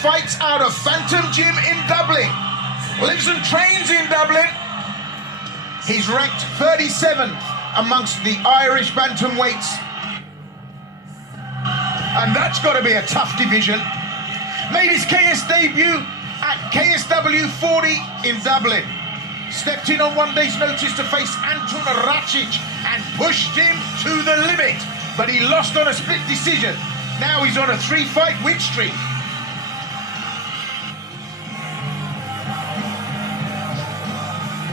fights out of Phantom Gym in Dublin. Lives and trains in Dublin. He's ranked 37th amongst the Irish bantamweights. And that's got to be a tough division. Made his KS debut at KSW 40 in Dublin. Stepped in on one day's notice to face Anton Racic and pushed him to the limit. But he lost on a split decision. Now he's on a 3-fight win streak.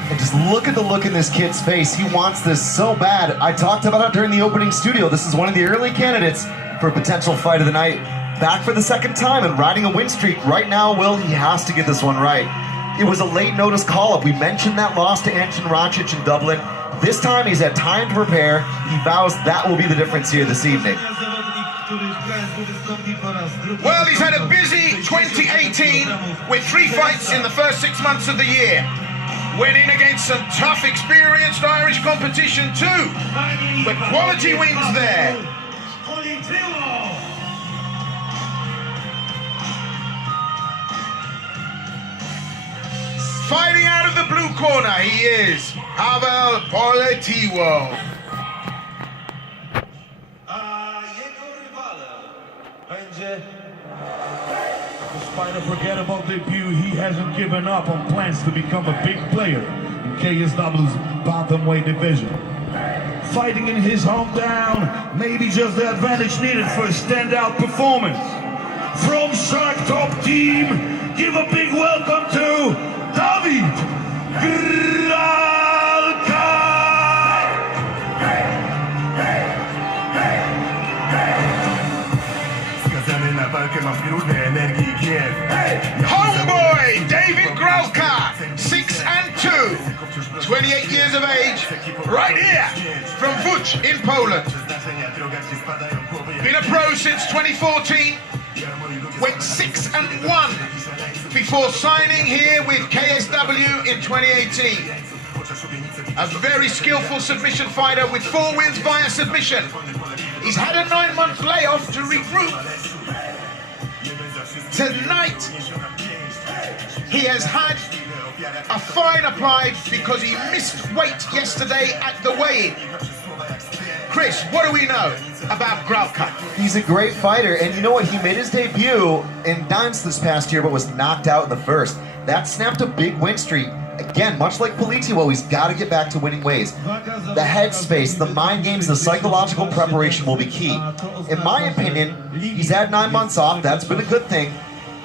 And just look at the look in this kid's face. He wants this so bad. I talked about it during the opening studio. This is one of the early candidates for a potential fight of the night. Back for the second time and riding a win streak. Right now, Will, he has to get this one right. It was a late notice call-up. We mentioned that loss to Anton Racic in Dublin. This time he's had time to prepare. He vows that will be the difference here this evening. Well, he's had a busy 2018 with 3 fights in the first 6 months of the year. Winning against some tough, experienced Irish competition too. But quality wins there. Fighting out of the blue corner, he is Pawel Politylo. Despite a forgettable debut, he hasn't given up on plans to become a big player in KSW's bantamweight division. Fighting in his hometown may be just the advantage needed for a standout performance. From Shark Top Team, give a big welcome to David Gralka! Homeboy David Gralka, 6'2", 28 years of age, right here from Łódź in Poland. Been a pro since 2014, went 6-1 before signing here with KSW in 2018. A very skillful submission fighter with 4 wins via submission. He's had a 9-month layoff to regroup. Tonight, he has had a fine applied because he missed weight yesterday at the weigh-in. Chris, what do we know about Gralka? He's a great fighter, and you know what? He made his debut in Dimes this past year, but was knocked out in the first. That snapped a big win streak. Again, much like Politylo, he's got to get back to winning ways. The headspace, the mind games, the psychological preparation will be key. In my opinion, he's had 9 months off. That's been a good thing.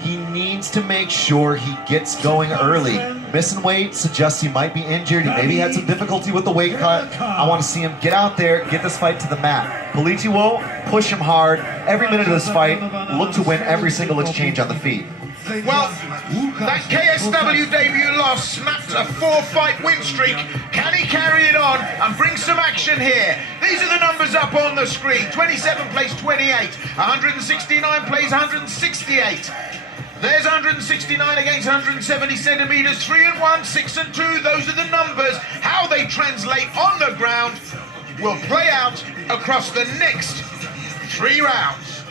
He needs to make sure he gets going early. Missing weight suggests he might be injured. He maybe had some difficulty with the weight cut. I want to see him get out there, get this fight to the mat. Politylo, push him hard. Every minute of this fight, look to win every single exchange on the feet. Well, that KSW debut loss snapped a 4-fight win streak. Can he carry it on and bring some action here? These are the numbers up on the screen. 27 plays 28, 169 plays 168. There's 169 against 170 centimeters, 3-1, 6-2. Those are the numbers. How they translate on the ground will play out across the next 3 rounds.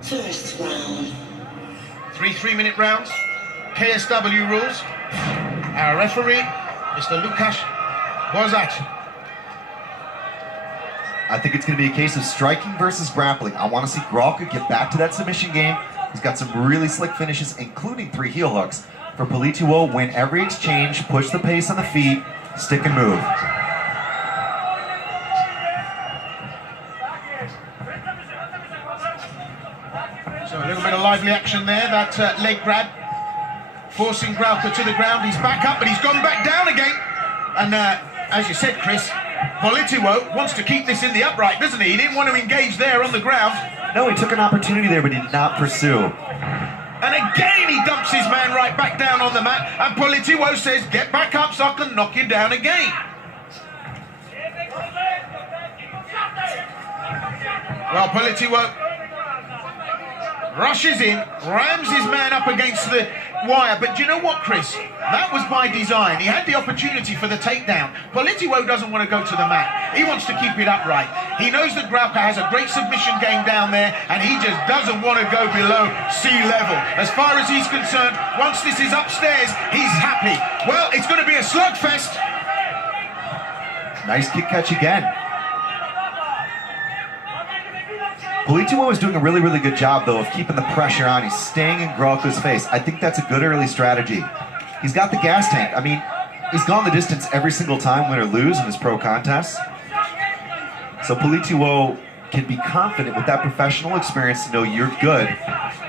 First round. 3 3-minute rounds. KSW rules. Our referee, Mr. Lukasz Bozak. I think it's going to be a case of striking versus grappling. I want to see Gralka get back to that submission game. He's got some really slick finishes, including 3 heel hooks. For Politylo, win every exchange, push the pace on the feet, stick and move. So a little bit of lively action there, that leg grab, forcing Gralka to the ground. He's back up, but he's gone back down again. And as you said, Chris, Politylo wants to keep this in the upright, doesn't he? He didn't want to engage there on the ground. No, he took an opportunity there, but he did not pursue. And again, he dumps his man right back down on the mat, and Politylo says, get back up so I can knock you down again. Well, Politylo rushes in, rams his man up against the wire. But do you know what, Chris? That was by design. He had the opportunity for the takedown. Politylo doesn't want to go to the mat. He wants to keep it upright. He knows that Grauka has a great submission game down there, and he just doesn't want to go below sea level. As far as he's concerned, once this is upstairs, he's happy. Well, it's going to be a slugfest. Nice kick catch again. Politylo is doing a really, really good job, though, of keeping the pressure on. He's staying in Grauka's face. I think that's a good early strategy. He's got the gas tank. I mean, he's gone the distance every single time, win or lose, in his pro contests. So Politylo can be confident with that professional experience to know you're good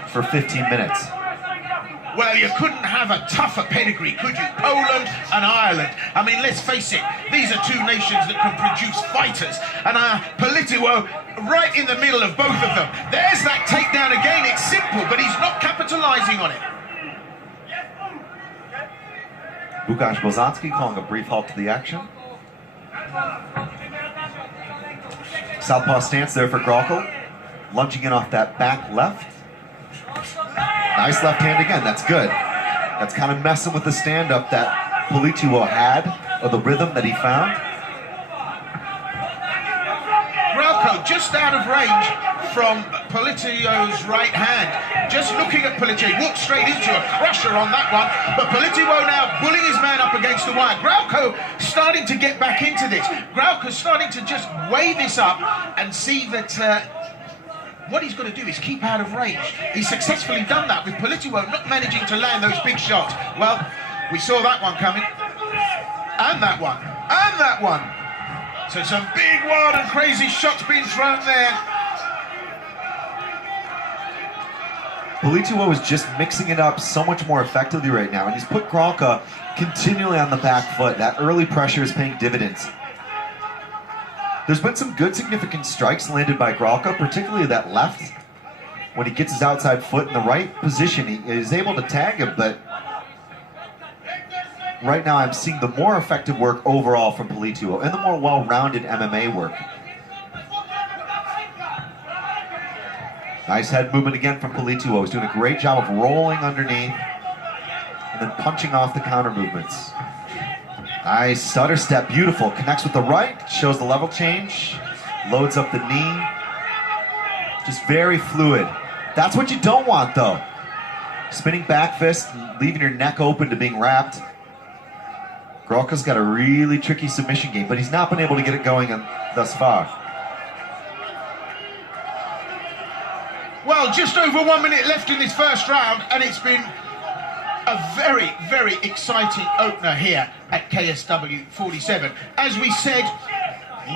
for 15 minutes. Well, you couldn't have a tougher pedigree, could you? Poland and Ireland. I mean, let's face it, these are two nations that can produce fighters. And Politylo, right in the middle of both of them. There's that takedown again. It's simple, but he's not capitalizing on it. Łukasz Bozanski calling a brief halt to the action. Southpaw stance there for Grauka. Lunging in off that back left. Nice left hand again, that's good. That's kind of messing with the stand-up that Politylo had, or the rhythm that he found. Grauka just out of range from Politylo's right hand. Just looking at Politylo, walked straight into a crusher on that one, but Politylo now bullying his man up against the wire. Grauka starting to get back into this. Grauka's starting to just weigh this up and see that what he's got to do is keep out of range. He's successfully done that with Politylo not managing to land those big shots. Well, we saw that one coming. And that one. And that one. So some big, wild and crazy shots being thrown there. Politylo is just mixing it up so much more effectively right now, and he's put Grauka continually on the back foot. That early pressure is paying dividends. There's been some good significant strikes landed by Grauka, particularly that left. When he gets his outside foot in the right position, he is able to tag him, but right now I'm seeing the more effective work overall from Politylo and the more well-rounded MMA work. Nice head movement again from Politylo. He's doing a great job of rolling underneath and then punching off the counter movements. Nice stutter step, beautiful. Connects with the right, shows the level change, loads up the knee. Just very fluid. That's what you don't want, though. Spinning back fist, leaving your neck open to being wrapped. Grauka's got a really tricky submission game, but he's not been able to get it going thus far. Well, just over 1 minute left in this first round, and it's been a very, very exciting opener here at KSW 47. As we said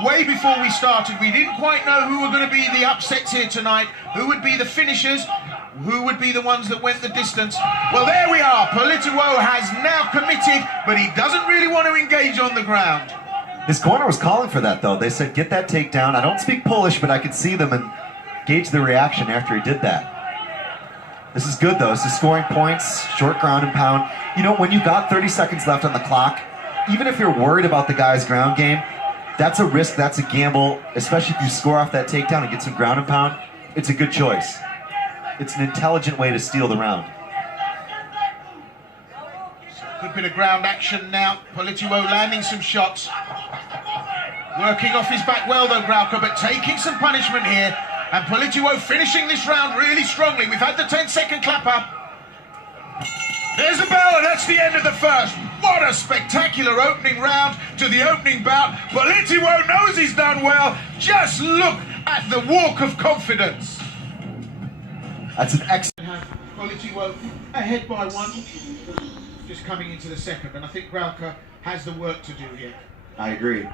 way before we started, we didn't quite know who were going to be the upsets here tonight, who would be the finishers, who would be the ones that went the distance. Well, there we are. Politylo has now committed, but he doesn't really want to engage on the ground. His corner was calling for that, though. They said, get that takedown. I don't speak Polish, but I could see them and gauge the reaction after he did that. This is good, though. This is scoring points, short ground and pound. You know, when you got 30 seconds left on the clock, even if you're worried about the guy's ground game, that's a risk, that's a gamble, especially if you score off that takedown and get some ground and pound. It's a good choice. It's an intelligent way to steal the round. Good bit of ground action now. Politylo landing some shots. Working off his back well, though, Grauka, but taking some punishment here. And Politylo finishing this round really strongly. We've had the 10-second clap up. There's the bell, and that's the end of the first. What a spectacular opening round to the opening bout. Politylo knows he's done well. Just look at the walk of confidence. That's an excellent... Politylo ahead by one. Just coming into the second, and I think Grauka has the work to do here. I agree.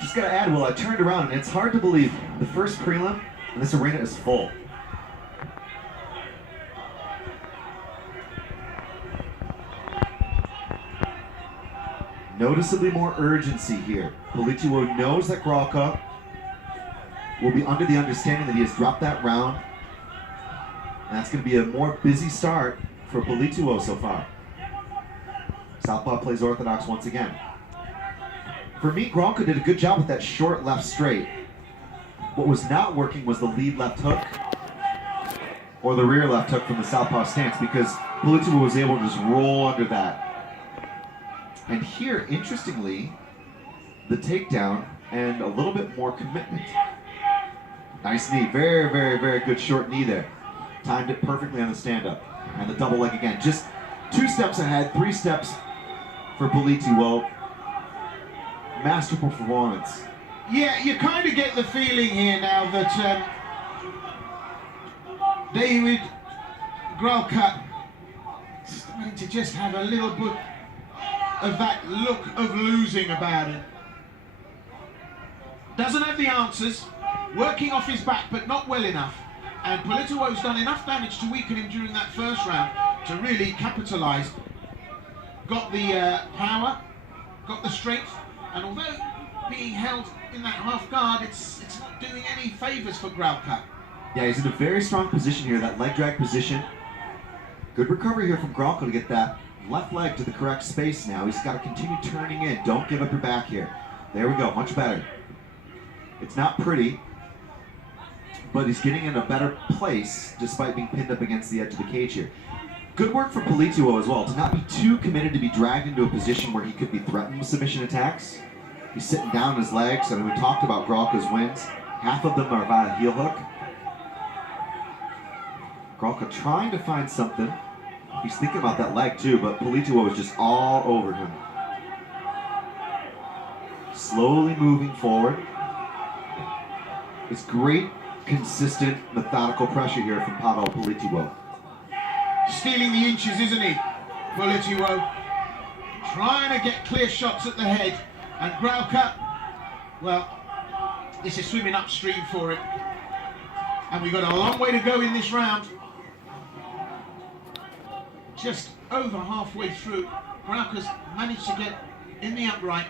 Just gotta add, well, I turned around, and it's hard to believe the first prelim, and this arena is full. Noticeably more urgency here. Politylo knows that Grauka will be under the understanding that he has dropped that round. And that's going to be a more busy start for Politylo so far. Southpaw plays orthodox once again. For me, Grauka did a good job with that short left straight. What was not working was the lead left hook. or the rear left hook from the southpaw stance, because Politylo was able to just roll under that. And here, interestingly, the takedown and a little bit more commitment. Nice knee, very, very, very good short knee there. Timed it perfectly on the stand-up. And the double leg again. Just 2 steps ahead, 3 steps for Politylo. Masterful performance. Yeah, you kind of get the feeling here now that David Gralka starting to just have a little bit of that look of losing about it. Doesn't have the answers, working off his back, but not well enough. And Politylo's done enough damage to weaken him during that first round to really capitalise. Got the power, got the strength, and although being held in that half guard, it's not doing any favours for Gralka. Yeah, he's in a very strong position here, that leg drag position. Good recovery here from Gralka to get that left leg to the correct space now. He's got to continue turning in. Don't give up your back here. There we go, much better. It's not pretty, but he's getting in a better place despite being pinned up against the edge of the cage here. Good work for Politylo as well, to not be too committed to be dragged into a position where he could be threatened with submission attacks. He's sitting down on his legs. I mean, we talked about Gralka's wins. Half of them are via heel hook. Gralka trying to find something. He's thinking about that leg too, but Politylo is just all over him. Slowly moving forward. It's great, consistent, methodical pressure here from Pawel Politylo. Stealing the inches, isn't he? Politylo trying to get clear shots at the head, and Gralka, well, this is swimming upstream for it, and we've got a long way to go in this round. Just over halfway through, Gralka's managed to get in the upright,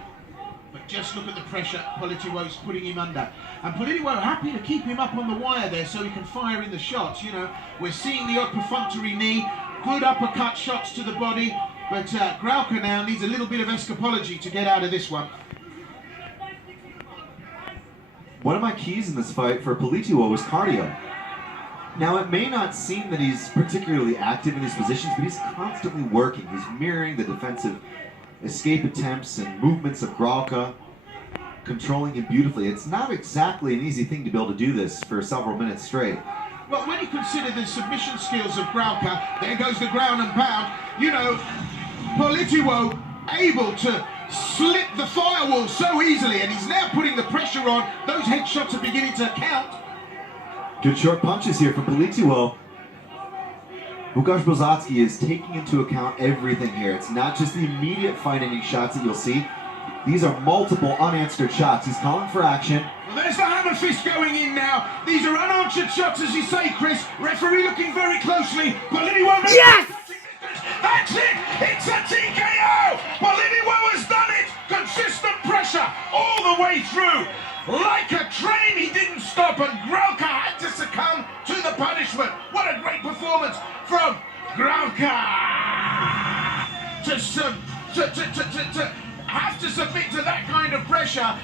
but just look at the pressure Politylo's putting him under. And Politylo happy to keep him up on the wire there so he can fire in the shots. You know, we're seeing the odd perfunctory knee, good uppercut shots to the body, but Gralka now needs a little bit of escapology to get out of this one. One of my keys in this fight for Politylo was cardio. Now, it may not seem that he's particularly active in these positions, but he's constantly working. He's mirroring the defensive escape attempts and movements of Gralka, controlling him beautifully. It's not exactly an easy thing to be able to do this for several minutes straight. Well, when you consider the submission skills of Gralka, there goes the ground and pound. You know, Politylo able to slip the firewall so easily, and he's now putting the pressure on. Those headshots are beginning to count. Good short punches here from Politylo. Łukasz Bozacki is taking into account everything here. It's not just the immediate fight-ending shots that you'll see. These are multiple unanswered shots. He's calling for action. Well, there's the hammer fist going in now. These are unanswered shots, as you say, Chris. Referee looking very closely. Politylo. Yes! That's it! It's a TKO! Politylo has done it! Consistent pressure all the way through. Like a train, he didn't stop, and Gralka had to succumb to the punishment. What a great performance from Gralka! To have to submit to that kind of pressure.